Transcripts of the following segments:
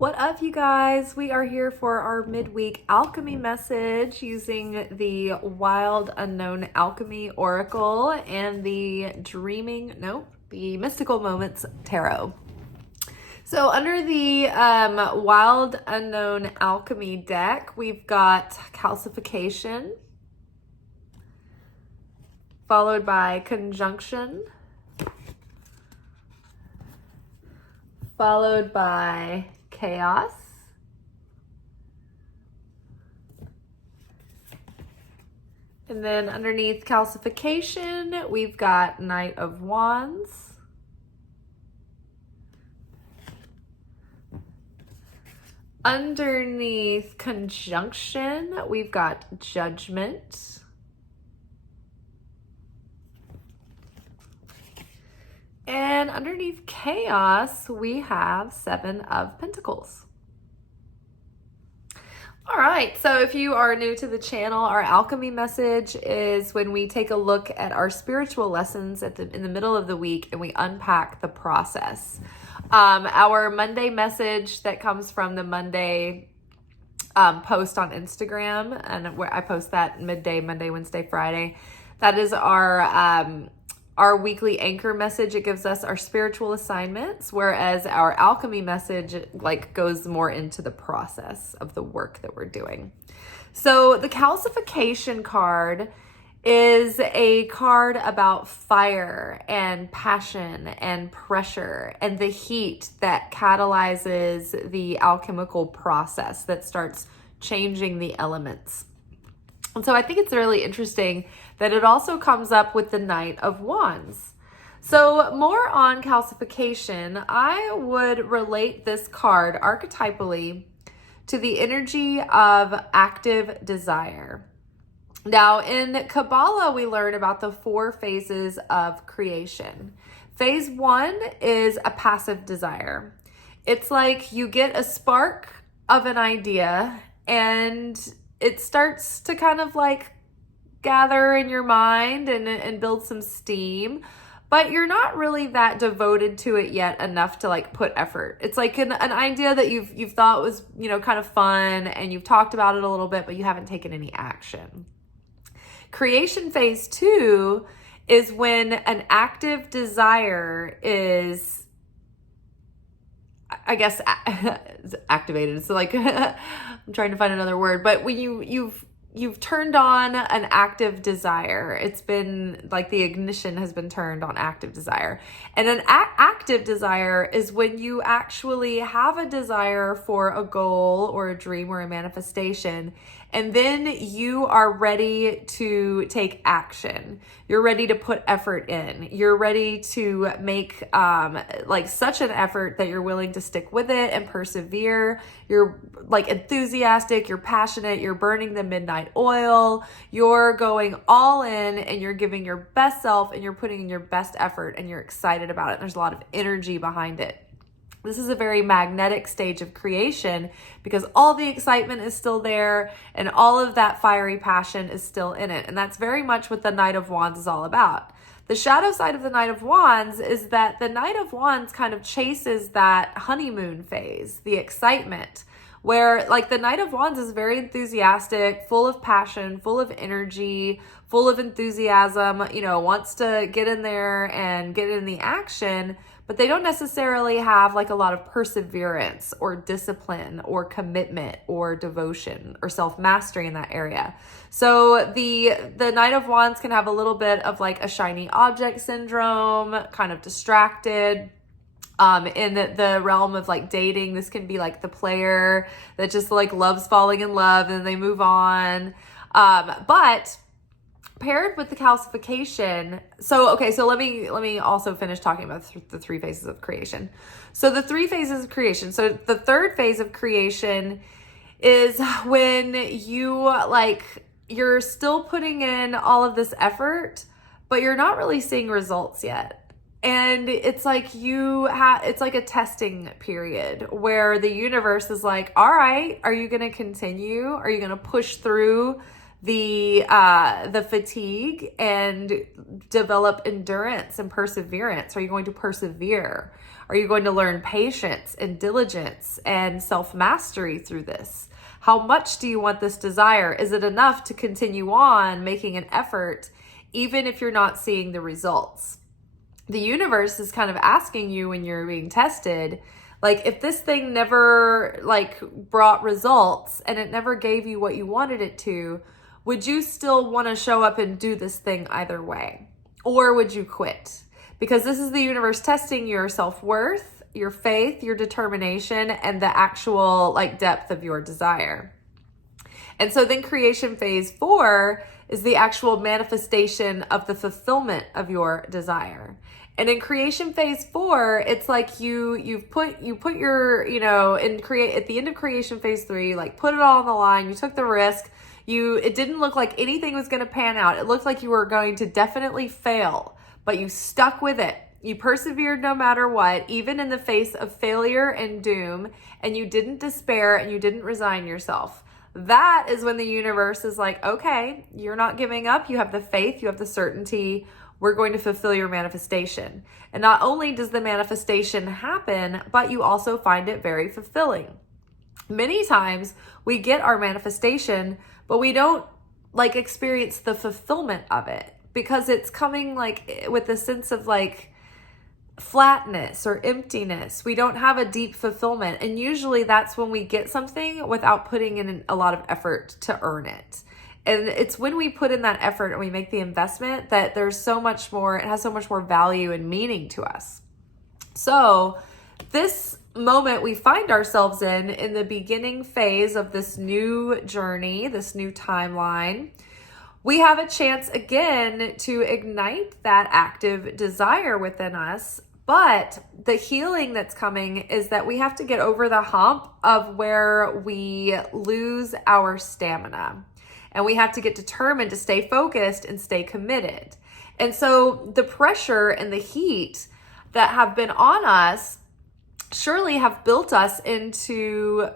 What up, you guys? We are here for our midweek alchemy message using the Wild Unknown Alchemy Oracle and the Mystical Moments Tarot. So under the Wild Unknown Alchemy deck, we've got calcification, followed by conjunction, followed by chaos, and then underneath calcification, we've got Knight of Wands, underneath conjunction, we've got Judgment, and underneath chaos, we have Seven of Pentacles. All right, so if you are new to the channel, our alchemy message is when we take a look at our spiritual lessons in the middle of the week and we unpack the process. Our Monday message that comes from the Monday post on Instagram, and where I post that midday, Monday, Wednesday, Friday, that is our weekly anchor message. It gives us our spiritual assignments, whereas our alchemy message goes more into the process of the work that we're doing. So the calcification card is a card about fire and passion and pressure and the heat that catalyzes the alchemical process that starts changing the elements. And so I think it's really interesting that it also comes up with the Knight of Wands. So more on calcification, I would relate this card archetypally to the energy of active desire. Now, in Kabbalah, we learn about the 4 phases of creation. Phase 1 is a passive desire. It's like you get a spark of an idea and it starts to kind of gather in your mind and build some steam, but you're not really that devoted to it yet enough to put effort. It's like an idea that you've thought was, kind of fun, and you've talked about it a little bit, but you haven't taken any action. Creation phase 2 is when an active desire is, I guess, activated. So I'm trying to find another word, but when you've turned on an active desire, it's been the ignition has been turned on active desire. And an active desire is when you actually have a desire for a goal or a dream or a manifestation, and then you are ready to take action. You're ready to put effort in. You're ready to make such an effort that you're willing to stick with it and persevere. You're enthusiastic, you're passionate, you're burning the midnight oil, you're going all in, and you're giving your best self, and you're putting in your best effort, and you're excited about it. And there's a lot of energy behind it. This is a very magnetic stage of creation because all the excitement is still there and all of that fiery passion is still in it. And that's very much what the Knight of Wands is all about. The shadow side of the Knight of Wands is that the Knight of Wands kind of chases that honeymoon phase, the excitement, where the Knight of Wands is very enthusiastic, full of passion, full of energy, full of enthusiasm, wants to get in there and get in the action, but they don't necessarily have a lot of perseverance or discipline or commitment or devotion or self-mastery in that area. So the Knight of Wands can have a little bit of a shiny object syndrome, kind of distracted. In the realm of dating, this can be the player that just loves falling in love and then they move on. But paired with the calcification, so let me also finish talking about the 3 phases of creation. So the 3 phases of creation. So the 3rd phase of creation is when you're still putting in all of this effort, but you're not really seeing results yet. And it's it's like a testing period where the universe is all right, are you going to continue? Are you going to push through the fatigue and develop endurance and perseverance? Are you going to persevere? Are you going to learn patience and diligence and self-mastery through this? How much do you want this desire? Is it enough to continue on making an effort, even if you're not seeing the results? The universe is kind of asking you when you're being tested, like, if this thing never like brought results and it never gave you what you wanted it to, would you still want to show up and do this thing either way? Or would you quit? Because this is the universe testing your self-worth, your faith, your determination, and the actual like depth of your desire. And so then creation phase 4 is the actual manifestation of the fulfillment of your desire. And in creation phase 4, it's like you put your, at the end of creation phase 3, like put it all on the line. You took the risk. It didn't look like anything was going to pan out. It looked like you were going to definitely fail, but you stuck with it. You persevered no matter what, even in the face of failure and doom, and you didn't despair and you didn't resign yourself. That is when the universe is like, okay, you're not giving up. You have the faith, you have the certainty. We're going to fulfill your manifestation. And not only does the manifestation happen, but you also find it very fulfilling. Many times we get our manifestation, but we don't like experience the fulfillment of it because it's coming like with a sense of like flatness or emptiness. We don't have a deep fulfillment. And usually that's when we get something without putting in a lot of effort to earn it. And it's when we put in that effort and we make the investment that there's so much more, it has so much more value and meaning to us. So this moment we find ourselves in the beginning phase of this new journey, this new timeline, we have a chance again to ignite that active desire within us. But the healing that's coming is that we have to get over the hump of where we lose our stamina. And we have to get determined to stay focused and stay committed. And so the pressure and the heat that have been on us surely have built us into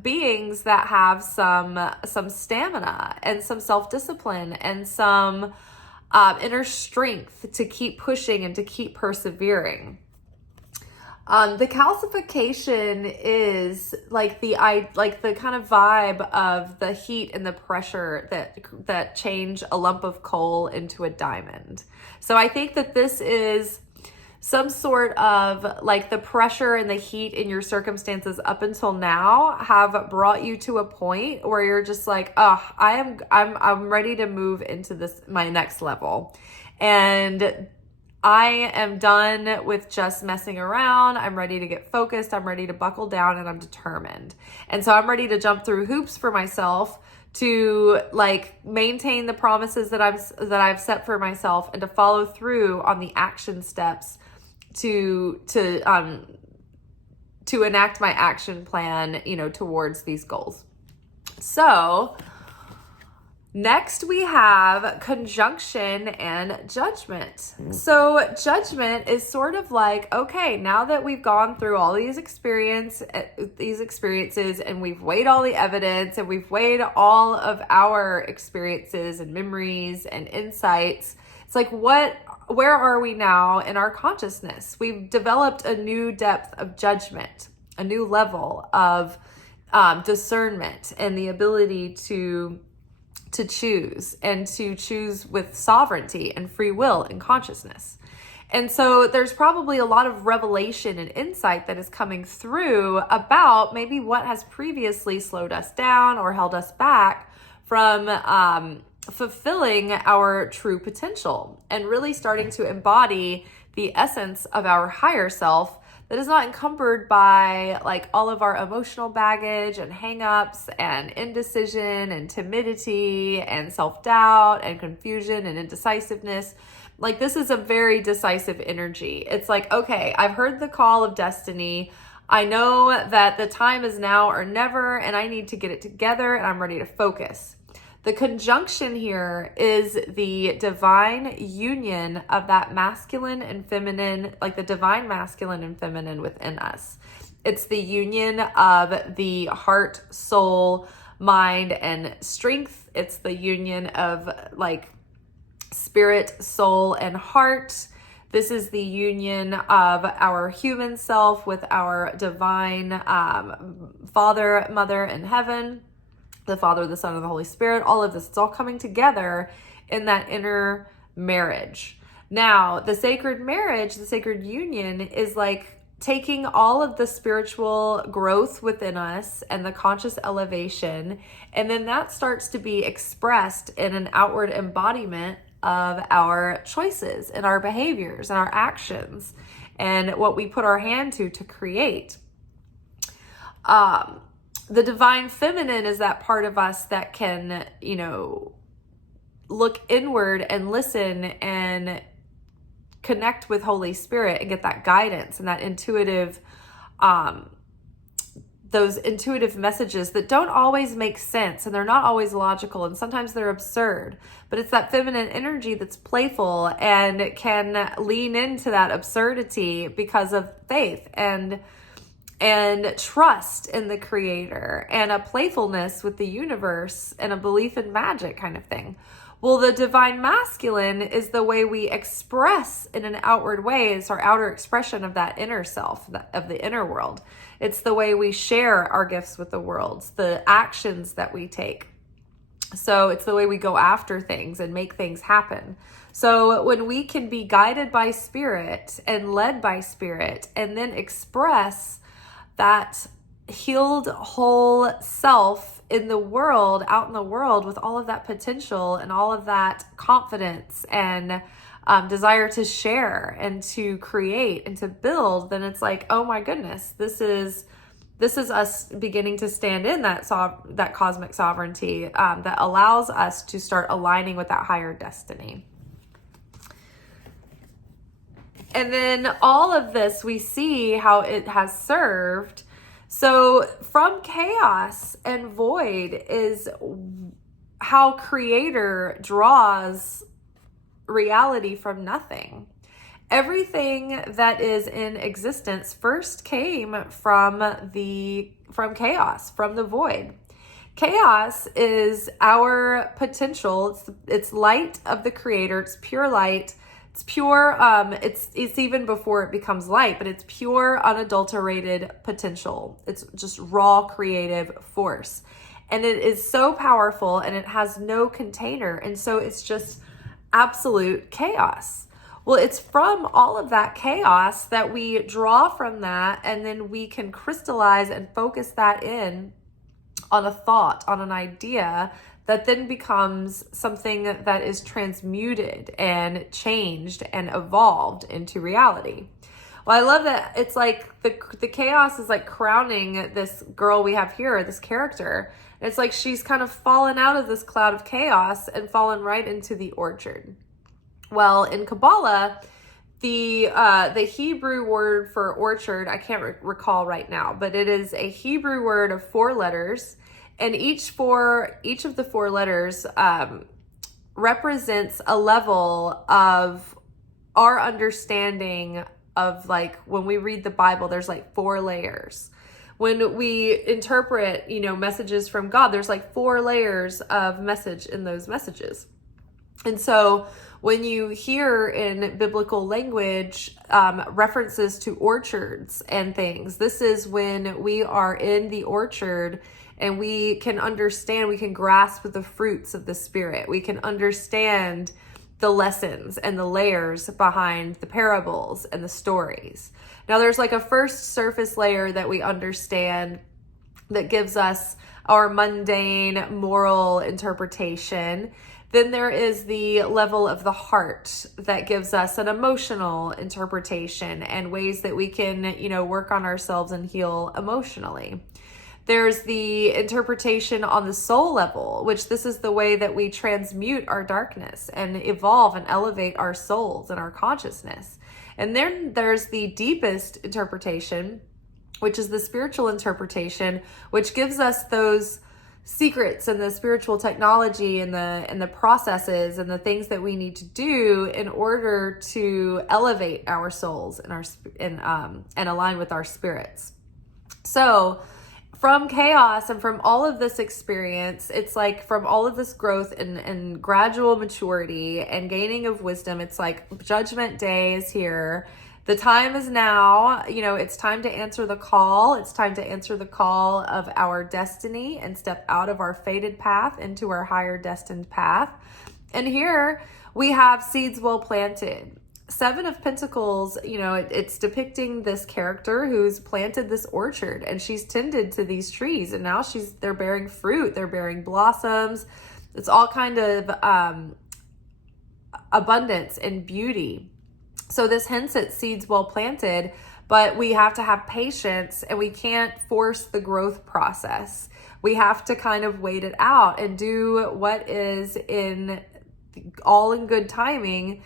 beings that have some stamina and some self-discipline and some inner strength to keep pushing and to keep persevering. The calcification is like the kind of vibe of the heat and the pressure that change a lump of coal into a diamond. So I think that this is some sort of like the pressure and the heat in your circumstances up until now have brought you to a point where you're just like, oh, I'm ready to move into my next level. And I am done with just messing around. I'm ready to get focused. I'm ready to buckle down and I'm determined. And so I'm ready to jump through hoops for myself to like maintain the promises that I've set for myself and to follow through on the action steps to enact my action plan, towards these goals. So next we have conjunction and judgment. So judgment is sort of like, okay, now that we've gone through all these experiences and we've weighed all the evidence and we've weighed all of our experiences and memories and insights, it's like, where are we now in our consciousness? We've developed a new depth of judgment, a new level of discernment and the ability to choose and to choose with sovereignty and free will and consciousness. And so there's probably a lot of revelation and insight that is coming through about maybe what has previously slowed us down or held us back from fulfilling our true potential and really starting to embody the essence of our higher self that is not encumbered by like all of our emotional baggage and hangups and indecision and timidity and self-doubt and confusion and indecisiveness. Like, this is a very decisive energy. It's like, okay, I've heard the call of destiny. I know that the time is now or never, and I need to get it together and I'm ready to focus. The conjunction here is the divine union of that masculine and feminine, like the divine masculine and feminine within us. It's the union of the heart, soul, mind, and strength. It's the union of like spirit, soul, and heart. This is the union of our human self with our divine Father, Mother in heaven, the Father, the Son, and the Holy Spirit. All of this, it's all coming together in that inner marriage. Now, the sacred marriage, the sacred union is like taking all of the spiritual growth within us and the conscious elevation, and then that starts to be expressed in an outward embodiment of our choices and our behaviors and our actions and what we put our hand to create. The divine feminine is that part of us that can, look inward and listen and connect with Holy Spirit and get that guidance and that intuitive, those intuitive messages that don't always make sense, and they're not always logical, and sometimes they're absurd, but it's that feminine energy that's playful and can lean into that absurdity because of faith and trust in the Creator and a playfulness with the universe and a belief in magic kind of thing. Well, the divine masculine is the way we express in an outward way. It's our outer expression of that inner self, of the inner world. It's the way we share our gifts with the world, the actions that we take. So it's the way we go after things and make things happen. So when we can be guided by Spirit and led by Spirit and then express that healed, whole self in the world, out in the world, with all of that potential and all of that confidence and desire to share and to create and to build, then it's like, oh my goodness, this is us beginning to stand in that cosmic sovereignty that allows us to start aligning with that higher destiny. And then all of this, we see how it has served. So from chaos and void is how Creator draws reality from nothing. Everything that is in existence first came from chaos, from the void. Chaos is our potential. It's light of the Creator. It's pure light. It's pure, it's even before it becomes light, but it's pure, unadulterated potential. It's just raw creative force. And it is so powerful, and it has no container. And so it's just absolute chaos. Well, it's from all of that chaos that we draw from that, and then we can crystallize and focus that in on a thought, on an idea that then becomes something that is transmuted and changed and evolved into reality. Well, I love that it's like the chaos is like crowning this girl we have here, this character. And it's like she's kind of fallen out of this cloud of chaos and fallen right into the orchard. Well, in Kabbalah, the Hebrew word for orchard, I can't recall right now, but it is a Hebrew word of 4 letters. And each of the 4 letters represents a level of our understanding of, like, when we read the Bible, there's like 4 layers. When we interpret, messages from God, there's like 4 layers of message in those messages. And so when you hear in biblical language references to orchards and things, this is when we are in the orchard and we can understand, we can grasp the fruits of the Spirit. We can understand the lessons and the layers behind the parables and the stories. Now, there's like a first surface layer that we understand that gives us our mundane moral interpretation. Then there is the level of the heart that gives us an emotional interpretation and ways that we can, work on ourselves and heal emotionally. There's the interpretation on the soul level, which this is the way that we transmute our darkness and evolve and elevate our souls and our consciousness. And then there's the deepest interpretation, which is the spiritual interpretation, which gives us those secrets and the spiritual technology and the processes and the things that we need to do in order to elevate our souls and align with our spirits. So from chaos and from all of this experience, it's like from all of this growth and gradual maturity and gaining of wisdom, it's like Judgment Day is here. The time is now. It's time to answer the call. It's time to answer the call of our destiny and step out of our fated path into our higher destined path. And here we have seeds well planted. Seven of Pentacles, it's depicting this character who's planted this orchard and she's tended to these trees, and now they're bearing fruit, they're bearing blossoms. It's all kind of abundance and beauty. So this hints at seeds well planted, but we have to have patience and we can't force the growth process. We have to kind of wait it out and do what is all in good timing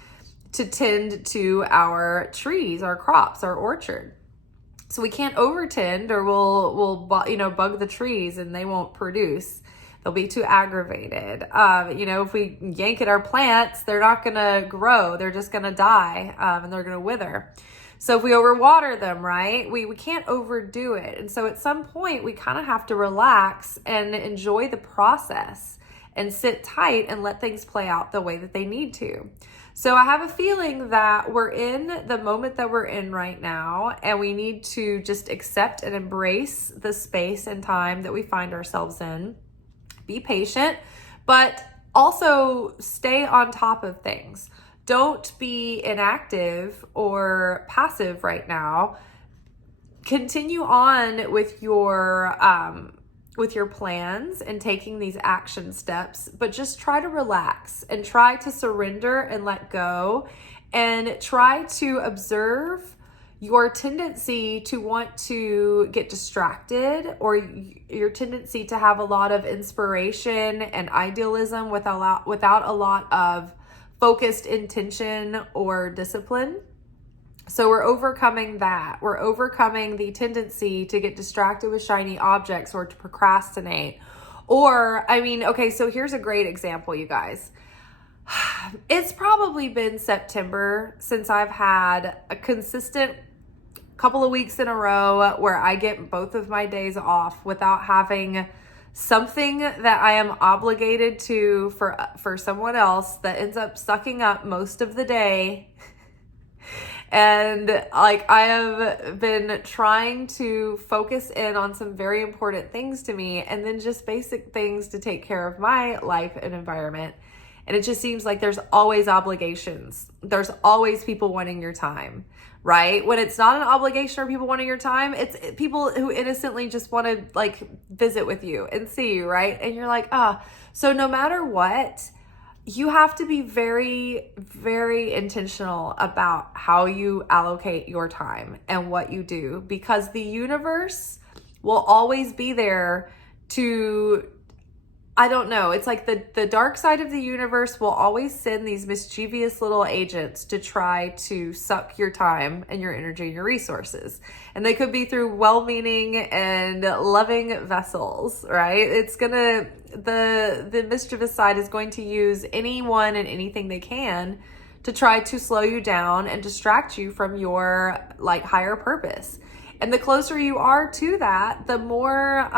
to tend to our trees, our crops, our orchard. So we can't overtend, or we'll bug the trees and they won't produce. They'll be too aggravated. If we yank at our plants, they're not gonna grow. They're just gonna die, and they're gonna wither. So if we overwater them, right, we can't overdo it. And so at some point we kind of have to relax and enjoy the process and sit tight and let things play out the way that they need to. So I have a feeling that we're in the moment that we're in right now, and we need to just accept and embrace the space and time that we find ourselves in. Be patient, but also stay on top of things. Don't be inactive or passive right now. Continue on with your plans and taking these action steps, but just try to relax and try to surrender and let go, and try to observe your tendency to want to get distracted, or your tendency to have a lot of inspiration and idealism without a lot of focused intention or discipline. So we're overcoming that. We're overcoming the tendency to get distracted with shiny objects or to procrastinate. So here's a great example, you guys. It's probably been September since I've had a consistent couple of weeks in a row where I get both of my days off without having something that I am obligated to for someone else that ends up sucking up most of the day. And I have been trying to focus in on some very important things to me, and then just basic things to take care of my life and environment. And it just seems like there's always obligations. There's always people wanting your time, right? When it's not an obligation or people wanting your time, it's people who innocently just want to visit with you and see you, right? And you're like, so no matter what, you have to be very, very intentional about how you allocate your time and what you do, because the universe will always be there to, it's like the dark side of the universe will always send these mischievous little agents to try to suck your time and your energy and your resources. And they could be through well-meaning and loving vessels, right? The mischievous side is going to use anyone and anything they can to try to slow you down and distract you from your higher purpose. And the closer you are to that, the more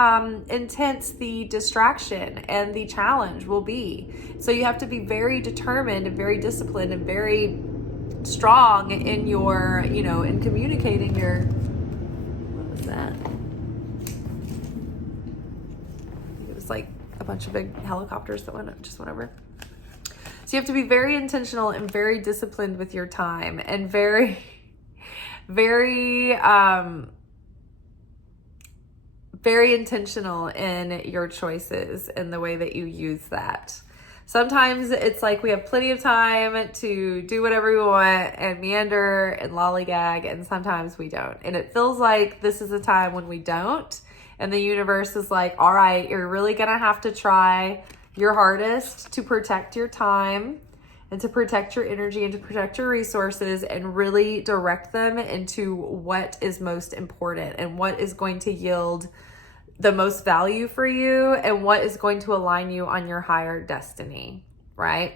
intense the distraction and the challenge will be. So you have to be very determined and very disciplined and very strong in your, in communicating your, what was that? I think it was a bunch of big helicopters that went over. So you have to be very intentional and very disciplined with your time, and very intentional in your choices and the way that you use that. Sometimes it's we have plenty of time to do whatever we want and meander and lollygag, and sometimes we don't. And it feels like this is a time when we don't. And the universe is all right, you're really gonna have to try your hardest to protect your time and to protect your energy and to protect your resources, and really direct them into what is most important and what is going to yield the most value for you and what is going to align you on your higher destiny, right?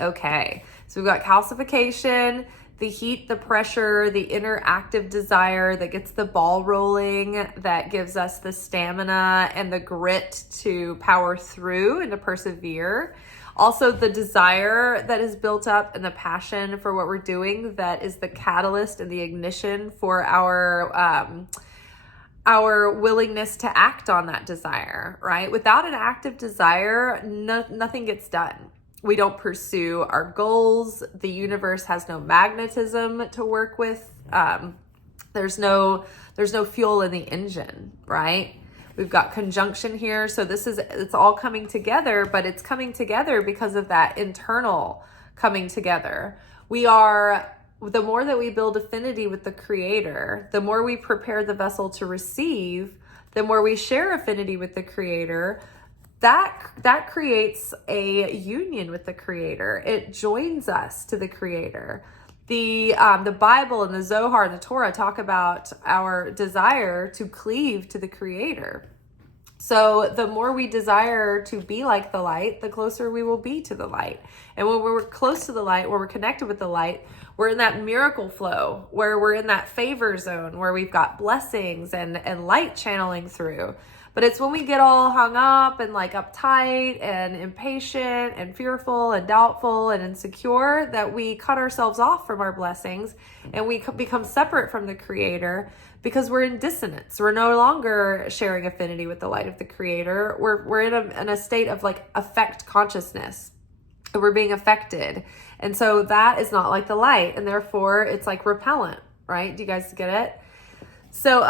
Okay, so we've got calcification, the heat, the pressure, the inner active desire that gets the ball rolling, that gives us the stamina and the grit to power through and to persevere. Also, the desire that is built up and the passion for what we're doing, that is the catalyst and the ignition for our willingness to act on that desire, right? Without an active desire, nothing gets done. We don't pursue our goals. The universe has no magnetism to work with. There's no fuel in the engine, right? We've got conjunction here. So it's all coming together, but it's coming together because of that internal coming together. The more that we build affinity with the Creator, the more we prepare the vessel to receive, the more we share affinity with the Creator, that creates a union with the Creator. It joins us to the Creator. The Bible and the Zohar and the Torah talk about our desire to cleave to the Creator. So the more we desire to be like the light, the closer we will be to the light. And when we're close to the light, when we're connected with the light, we're in that miracle flow, where we're in that favor zone, where we've got blessings and light channeling through. But it's when we get all hung up and like uptight and impatient and fearful and doubtful and insecure that we cut ourselves off from our blessings and we become separate from the Creator, because we're in dissonance. We're no longer sharing affinity with the light of the Creator. We're in a state of like affect consciousness. We're being affected. And so that is not like the light, and therefore it's like repellent, right? Do you guys get it? So,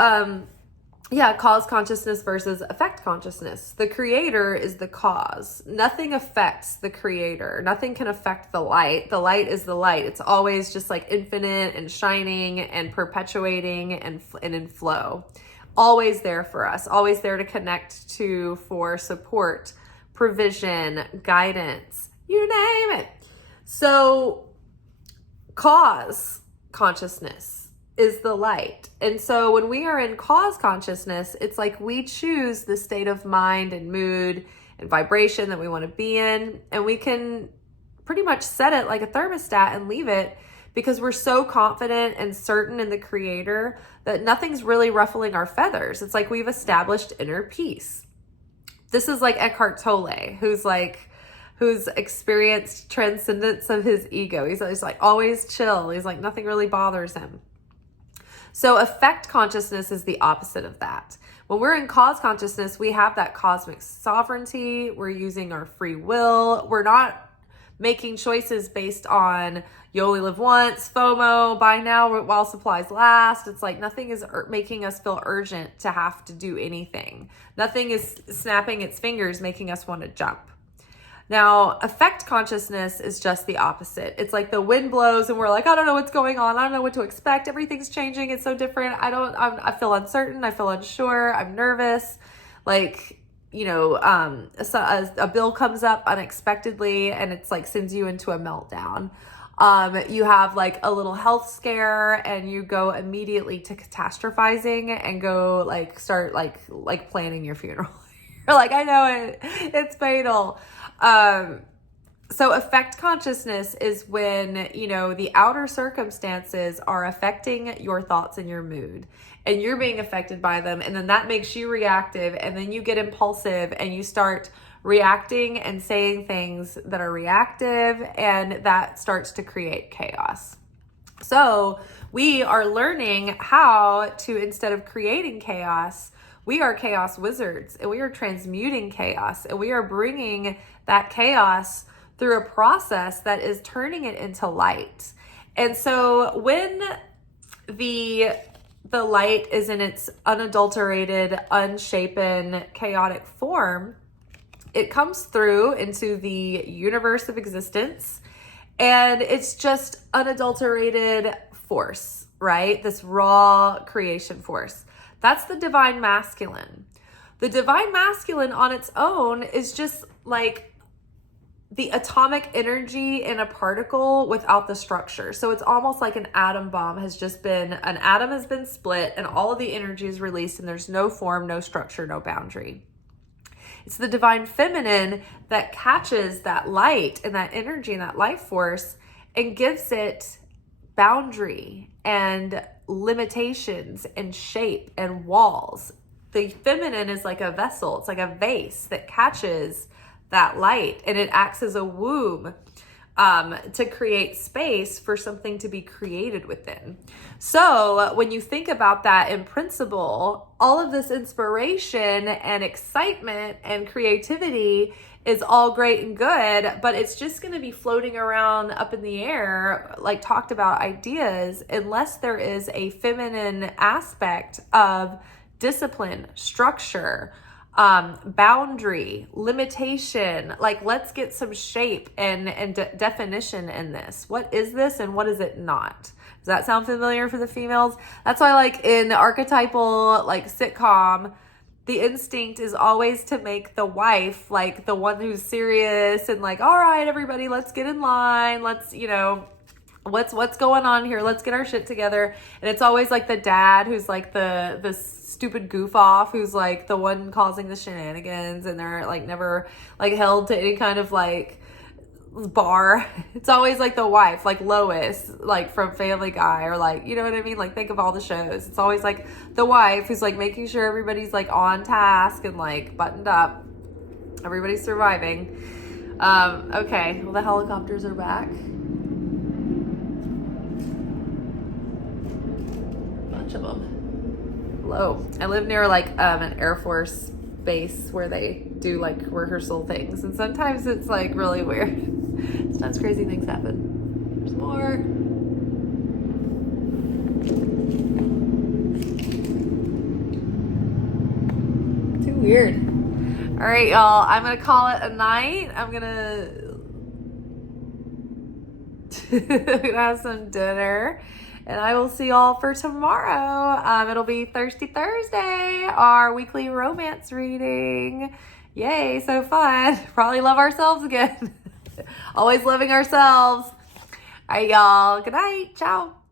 cause consciousness versus effect consciousness. The Creator is the cause. Nothing affects the Creator. Nothing can affect the light. The light is the light. It's always just like infinite and shining and perpetuating and in flow. Always there for us. Always there to connect to for support, provision, guidance, you name it. So cause consciousness is the light. And so when we are in cause consciousness, it's like we choose the state of mind and mood and vibration that we want to be in. And we can pretty much set it like a thermostat and leave it, because we're so confident and certain in the Creator that nothing's really ruffling our feathers. It's like we've established inner peace. This is like Eckhart Tolle, who's experienced transcendence of his ego. He's like always chill. He's like nothing really bothers him. So effect consciousness is the opposite of that. When we're in cause consciousness, we have that cosmic sovereignty. We're using our free will. We're not making choices based on you only live once, FOMO, buy now while supplies last. It's like nothing is making us feel urgent to have to do anything. Nothing is snapping its fingers making us want to jump. Now, effect consciousness is just the opposite. It's like the wind blows and we're like, I don't know what's going on. I don't know what to expect. Everything's changing. It's so different. I feel uncertain. I feel unsure. I'm nervous. Like, a bill comes up unexpectedly and it's like sends you into a meltdown. You have like a little health scare and you go immediately to catastrophizing and go like start like planning your funeral. You're like, I know it's fatal. So effect consciousness is when, the outer circumstances are affecting your thoughts and your mood, and you're being affected by them. And then that makes you reactive, and then you get impulsive and you start reacting and saying things that are reactive, and that starts to create chaos. So we are learning how to, instead of creating chaos, we are chaos wizards, and we are transmuting chaos, and we are bringing that chaos through a process that is turning it into light. And so when the light is in its unadulterated, unshapen, chaotic form, it comes through into the universe of existence, and it's just unadulterated force, right? This raw creation force. That's the divine masculine. The divine masculine on its own is just like the atomic energy in a particle without the structure. So it's almost like an atom bomb an atom has been split and all of the energy is released and there's no form, no structure, no boundary. It's the divine feminine that catches that light and that energy and that life force and gives it boundary and limitations and shape and walls. The feminine is like a vessel. It's like a vase that catches that light, and it acts as a womb to create space for something to be created within. So when you think about that in principle, all of this inspiration and excitement and creativity is all great and good, but it's just going to be floating around up in the air, like talked about ideas, unless there is a feminine aspect of discipline, structure, boundary, limitation. Like, let's get some shape and definition in this. What is this and what is it not? Does that sound familiar for the females? That's why, like, in archetypal, like, sitcom, the instinct is always to make the wife, like, the one who's serious and like, all right, everybody, let's get in line. Let's, you know, what's going on here? Let's get our shit together. And it's always like the dad who's like the stupid goof off, who's like the one causing the shenanigans, and they're like never like held to any kind of like bar. It's always like the wife, like Lois, like from Family Guy, or like, you know what I mean? Like, think of all the shows. It's always like the wife who's like making sure everybody's like on task and like buttoned up. Everybody's surviving. Okay, well, the helicopters are back. Bunch of them. Hello. I live near like an Air Force base where they do like rehearsal things, and sometimes it's like really weird. Sometimes crazy things happen. There's more. Too weird. All right, y'all. I'm gonna call it a night. I'm gonna have some dinner, and I will see y'all for tomorrow. It'll be Thirsty Thursday, our weekly romance reading. Yay, so fun. Probably love ourselves again. Always loving ourselves. All right, y'all. Good night. Ciao.